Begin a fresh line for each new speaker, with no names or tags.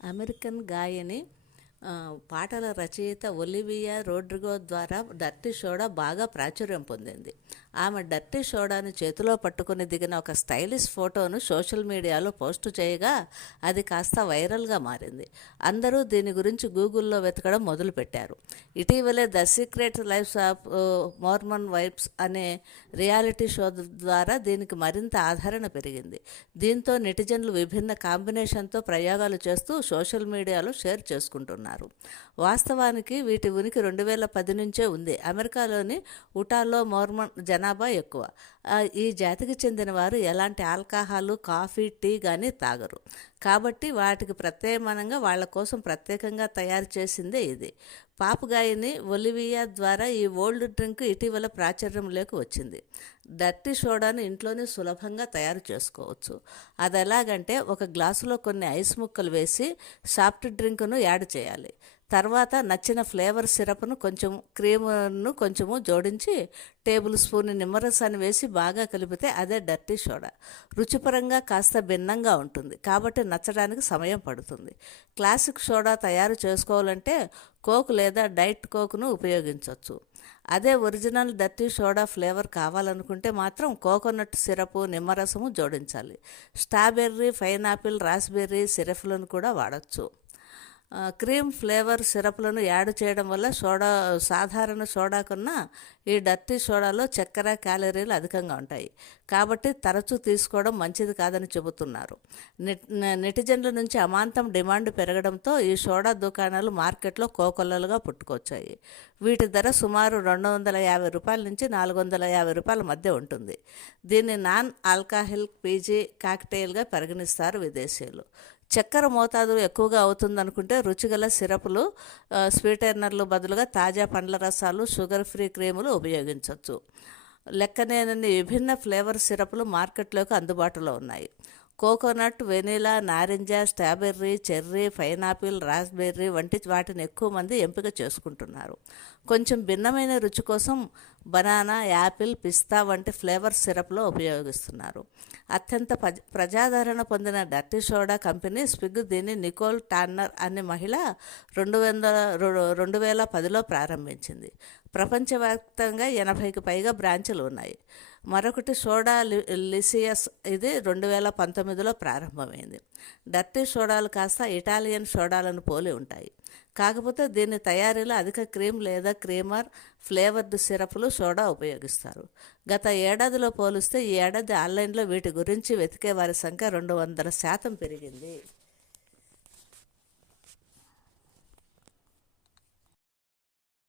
American గాయని పాటల రచయిత ఒలివియా రోడ్రిగో ద్వారా డర్టీ షోడా బాగా ప్రాచుర్యం పొందింది. ఆమె డర్టీ షోడాను చేతిలో పట్టుకుని దిగిన ఒక స్టైలిష్ ఫోటోను సోషల్ మీడియాలో పోస్టు చేయగా అది కాస్త వైరల్గా మారింది. అందరూ దీని గురించి గూగుల్లో వెతకడం మొదలుపెట్టారు. ఇటీవలే the secret lives of Mormon wives అనే రియాలిటీ షో ద్వారా దీనికి మరింత ఆదరణ పెరిగింది. దీంతో నెటిజన్లు విభిన్న కాంబినేషన్తో ప్రయోగాలు చేస్తూ సోషల్ మీడియాలో షేర్ చేసుకుంటున్నారు. వాస్తవానికి వీటి ఉనికి రెండు వేల పది నుంచే ఉంది. అమెరికాలోని ఉటాలో మోర్మన్ జనాభా ఎక్కువ. ఈ జాతికి చెందిన వారు ఎలాంటి ఆల్కహాలు కాఫీ టీ కానీ తాగరు. కాబట్టి వాటికి ప్రత్యామ్నాయంగా వాళ్ళ కోసం ప్రత్యేకంగా తయారు చేసిందే ఇది. పాపుగాయని ఒలివియా ద్వారా ఈ ఓల్డ్ డ్రింక్ ఇటీవల ప్రాచుర్యంలోకి వచ్చింది. డర్టీ సోడాను ఇంట్లోనే సులభంగా తయారు చేసుకోవచ్చు. అది ఎలాగంటే ఒక గ్లాసులో కొన్ని ఐస్ ముక్కలు వేసి సాఫ్ట్ డ్రింక్ను యాడ్ చేయాలి. తర్వాత నచ్చిన ఫ్లేవర్ సిరప్ను కొంచెం క్రీమ్ను కొంచెము జోడించి టేబుల్ స్పూన్ నిమ్మరసాన్ని వేసి బాగా కలిపితే అదే డర్టీ సోడా. రుచిపరంగా కాస్త భిన్నంగా ఉంటుంది. కాబట్టి నచ్చడానికి సమయం పడుతుంది. క్లాసిక్ సోడా తయారు చేసుకోవాలంటే కోక్ లేదా డైట్ కోక్ను ఉపయోగించవచ్చు అదే ఒరిజినల్ డర్టీ సోడా ఫ్లేవర్ కావాలనుకుంటే మాత్రం కోకోనట్ సిరపు నిమ్మరసము జోడించాలి. స్ట్రాబెర్రీ పైనాపిల్ రాస్బెర్రీ సిరప్లను కూడా వాడచ్చు. క్రీమ్ ఫ్లేవర్ సిరప్లను యాడ్ చేయడం వల్ల సోడా సాధారణ సోడా కన్నా ఈ డర్టీ సోడాలో చక్కెర క్యాలరీలు అధికంగా ఉంటాయి. కాబట్టి తరచూ తీసుకోవడం మంచిది కాదని చెబుతున్నారు. నెట్ నెటిజన్ల నుంచి అమాంతం డిమాండ్ పెరగడంతో ఈ సోడా దుకాణాలు మార్కెట్లో కోకొల్లలుగా పుట్టుకొచ్చాయి. వీటి ధర సుమారు రెండు వందల యాభై రూపాయల నుంచి నాలుగు వందల యాభై రూపాయల మధ్య ఉంటుంది. దీన్ని నాన్ ఆల్కహాల్ పీజీ కాక్టెయిల్గా పరిగణిస్తారు విదేశీయులు. చక్కెర మోతాదు ఎక్కువగా అవుతుందనుకుంటే రుచిగల సిరపులు ఆ, బదులుగా తాజా పండ్ల రసాలు షుగర్ ఫ్రీ క్రీములు ఉపయోగించవచ్చు లెక్కనేనన్ని విభిన్న ఫ్లేవర్ సిరపులు మార్కెట్లోకి అందుబాటులో ఉన్నాయి. కోకోనట్ వెనిలా నారింజ స్ట్రాబెర్రీ చెర్రీ పైనాపిల్ రాస్బెర్రీ వంటి వాటిని ఎక్కువ మంది ఎంపిక చేసుకుంటున్నారు. కొంచెం భిన్నమైన రుచి కోసం బనానా యాపిల్ పిస్తా వంటి ఫ్లేవర్ సిరప్లో ఉపయోగిస్తున్నారు. అత్యంత ప్రజ ప్రజాదరణ పొందిన డర్టీ సోడా కంపెనీ స్విగ్ దీన్ని నికోల్ టాన్నర్ అనే మహిళ రెండు వందల రెండు- రెండు వేల పదిలో ప్రారంభించింది. ప్రపంచవ్యాప్తంగా ఎనభైకి పైగా బ్రాంచులు ఉన్నాయి. మరొకటి సోడా లి- లిసియస్ ఇది రెండు వేల పంతొమ్మిదిలో ప్రారంభమైంది. డర్టీ సోడాలు కాస్త ఇటాలియన్ సోడాలను పోలి ఉంటాయి. కాకపోతే దీని తయారీలో అధిక క్రీమ్ లేదా క్రీమర్ ఫ్లేవర్డ్ సిరప్లు సోడా ఉపయోగిస్తారు. గత ఏడాదిలో పోలిస్తే ఈ ఏడాది ఆన్లైన్లో వీటి గురించి వెతికే వారి సంఖ్య రెండు వందల శాతం పెరిగింది.